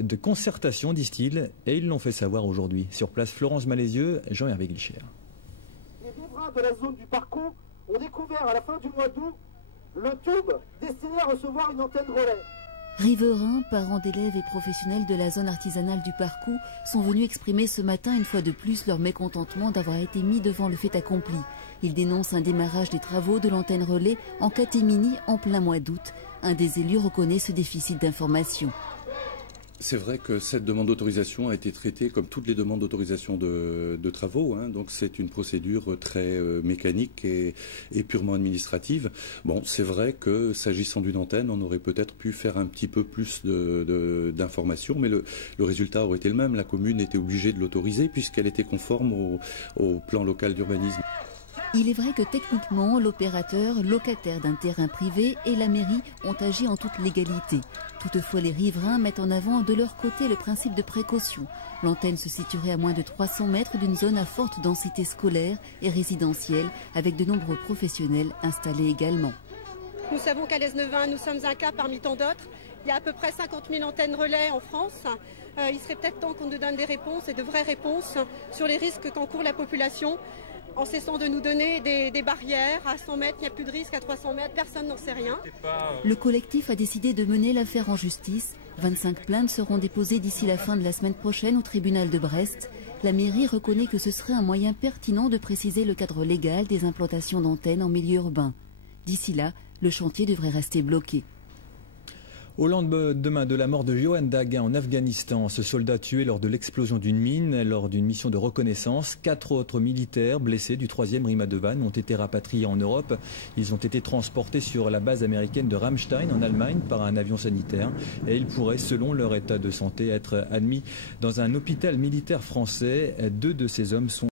De concertation, disent-ils, et ils l'ont fait savoir aujourd'hui. Sur place, Florence Malézieux, Jean-Hervé Gilcher. Les riverains de la zone du parcours ont découvert à la fin du mois d'août le tube destiné à recevoir une antenne relais. Riverains, parents d'élèves et professionnels de la zone artisanale du Parcours sont venus exprimer ce matin une fois de plus leur mécontentement d'avoir été mis devant le fait accompli. Ils dénoncent un démarrage des travaux de l'antenne relais en catémini en plein mois d'août. Un des élus reconnaît ce déficit d'information. C'est vrai que cette demande d'autorisation a été traitée comme toutes les demandes d'autorisation de travaux, hein, donc c'est une procédure très mécanique et purement administrative. Bon, c'est vrai que s'agissant d'une antenne, on aurait peut-être pu faire un petit peu plus d'informations, mais le résultat aurait été le même. La commune était obligée de l'autoriser puisqu'elle était conforme au plan local d'urbanisme. Il est vrai que techniquement, l'opérateur, locataire d'un terrain privé, et la mairie ont agi en toute légalité. Toutefois, les riverains mettent en avant de leur côté le principe de précaution. L'antenne se situerait à moins de 300 mètres d'une zone à forte densité scolaire et résidentielle, avec de nombreux professionnels installés également. Nous savons qu'à l'Aisne-Vin, nous sommes un cas parmi tant d'autres. Il y a à peu près 50 000 antennes relais en France. Il serait peut-être temps qu'on nous donne des réponses, et de vraies réponses, sur les risques qu'encourt la population. En cessant de nous donner des barrières, à 100 mètres, il n'y a plus de risque, à 300 mètres, personne n'en sait rien. Le collectif a décidé de mener l'affaire en justice. 25 plaintes seront déposées d'ici la fin de la semaine prochaine au tribunal de Brest. La mairie reconnaît que ce serait un moyen pertinent de préciser le cadre légal des implantations d'antennes en milieu urbain. D'ici là, le chantier devrait rester bloqué. Au lendemain de la mort de Johan Daguin en Afghanistan, ce soldat tué lors de l'explosion d'une mine lors d'une mission de reconnaissance, 4 autres militaires blessés du 3e RIMA de Vannes ont été rapatriés en Europe. Ils ont été transportés sur la base américaine de Ramstein en Allemagne par un avion sanitaire et ils pourraient, selon leur état de santé, être admis dans un hôpital militaire français. 2 de ces hommes sont